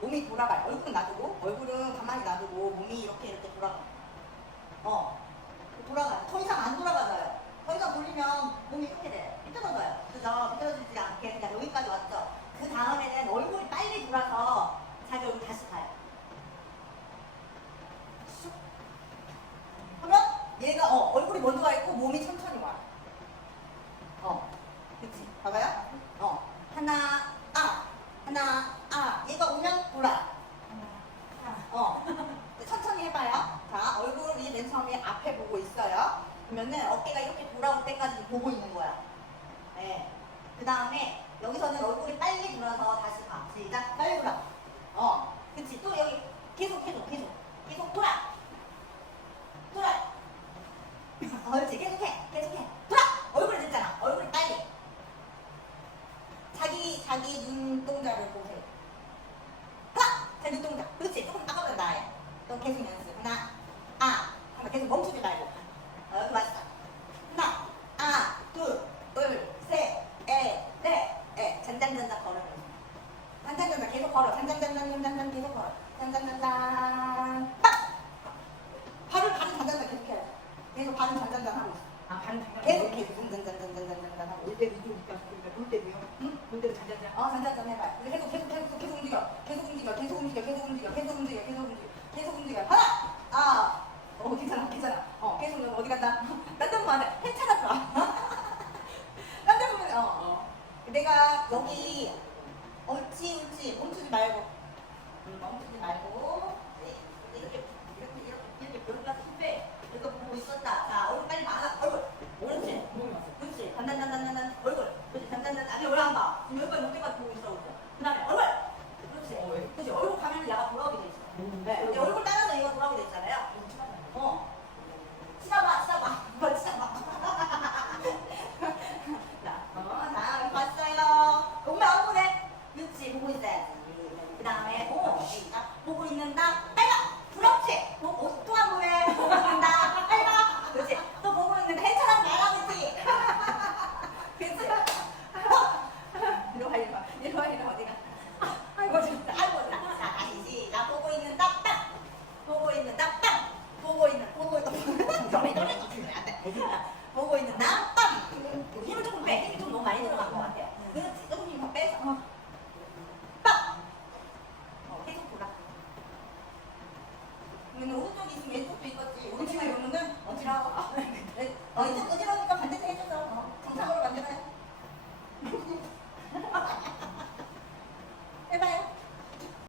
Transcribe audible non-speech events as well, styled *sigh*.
몸이 돌아가요. 얼굴은 놔두고, 얼굴은 가만히 놔두고, 몸이 이렇게 이렇게 돌아가요. 어, 돌아가요. 더 이상 안 돌아가져요. 더 이상 돌리면 몸이 이렇게 돼요. 삐뚤어져요. 그죠? 삐뚤어지지 않게 그냥 여기까지 왔죠. 그 다음에는 얼굴이 빨리 돌아서 자기 얼굴 다시 가요. 슉. 하면 얘가 어, 얼굴이 먼저 가 있고 몸이 천천히 와요. 어, 그치? 봐봐요. 어, 하나, 아. 얘가 오면 돌아. 어, 천천히 해봐요. 자, 얼굴이 맨 처음에 앞에 보고 있어요. 그러면은 어깨가 이렇게 돌아올 때까지 보고 있는 거야. 네. 그 다음에 여기서는 얼굴이 빨리 돌아서 다시 가. 시작. 빨리 돌아. 어, 그치. 또 여기 계속, 계속, 계속. 계속 돌아. 돌아. 어, *laughs* 그렇지. 계속해. 계속해. 돌아! 얼굴이 됐잖아. 얼굴이 빨리. 자기, 자기 눈동자를 보세요. 하나! 자, 눈동자. 그렇지. 조금 아까보다 나아요. 또 계속 연습. 하나, 아. 하나 계속 멈추지 말고. 어, 여기 왔어. 하나, 아, 둘, 둘, 셋, 에, 넷, 에. 잔잔잔잔 걸어요. 잔잔잔잔 계속 걸어. 잔잔잔잔잔잔 계속 걸어. 잔잔잔잔. 빡! 발을 발은 잔잔잔 계속 해요. 계속 발은 잔잔잔 하고 있어. 아, 발은 잠깐. 계속 계속 잔잔잔잔잔잔잔 하고. 올 때도 이쪽이니까 볼 때도요. 응? 볼 때도 잔잔잔. 어, 해봐요. 근데 계속 계속 계속 계속 움직여. 계속 움직여. 계속 움직여. 계속 움직여. 계속 움직여. 계속 움직여. 계속 움직여. 하나, 아, 어 괜찮아, 괜찮아. 어, 계속 너 어디 간다? *laughs* 딴데 보면 안 돼. 펜 찾았어. 딴데 보면 어, 어. 내가 여기 옳지, 옳지. 멈추지 말고. 음, 멈추지 말고. いな。